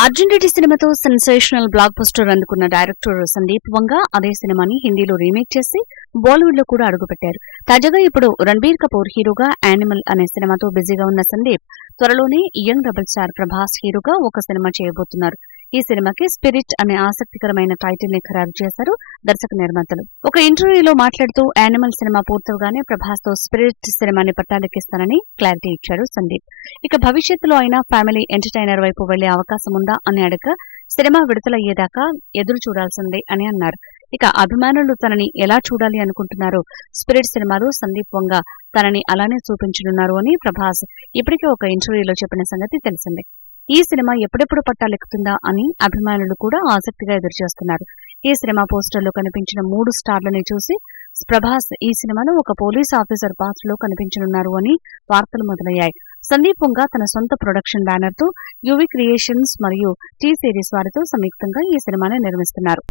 అర్జున్ రెడ్డి సినిమాతో sensational blockbuster అందుకున్న director Sandeep Vanga అదే సినిమాని హిందీలో రీమేక్ చేసి బాలీవుడ్లో కూడా అడుగుపెట్టారు. తాజాగా ఇప్పుడు రణబీర్ కపూర్ హీరోగా యానిమల్ అనే సినిమాతో బిజీగా ఉన్న సందీప్ త్వరలోనే యంగ్ డబుల్ స్టార్ ప్రభాస్ హీరోగా ఒక సినిమా చేయబోతున్నారు. ఈ సినిమాకి స్పిరిట్ అనే ఆసక్తికరమైన టైటిల్ని ఖరారు చేశారు దర్శక నిర్మాతలు. ఒక ఇంటర్వ్యూలో మాట్లాడుతూ యానిమల్ సినిమా పూర్తవగానే ప్రభాస్తో స్పిరిట్ సినిమాని పట్టాలెక్కిస్తానని క్లారిటీ ఇచ్చాడు సందీప్. ఇక భవిష్యత్తులో అయినా ఫ్యామిలీ ఎంటర్టైనర్ వైపు వెళ్ళే అవకాశం ఉందా అని అడగ సినిమా విడుదలయ్యేదాకా ఎదురు చూడాల్సిందే అని అన్నారు. ఇక అభిమానులు తనని ఎలా చూడాలి అనుకుంటున్నారో స్పిరిట్ సినిమాలో సందీప్ వంగ తనని అలానే చూపించనున్నారు అని ప్రభాస్ ఇప్పటికే ఒక ఇంటర్వ్యూలో చెప్పిన సంగతి తెలిసిందే. ఈ సినిమా ఎప్పుడెప్పుడు పట్టాలెక్కుతుందా అని అభిమానులు కూడా ఆసక్తిగా ఎదురుచూస్తున్నారు. ఈ సినిమా పోస్టర్లో కనిపించిన మూడు స్టార్లని చూసి ప్రభాస్ ఈ సినిమాలో ఒక పోలీస్ ఆఫీసర్ పాస్లో కనిపించనున్నారు అని వార్తలు మొదలయ్యాయి. సందీప్ వంగ తన సొంత ప్రొడక్షన్ బ్యానర్తో యువి క్రియేషన్స్ మరియు టీ సిరీస్ వారితో సంయుక్తంగా ఈ సినిమాని నిర్మిస్తున్నారు.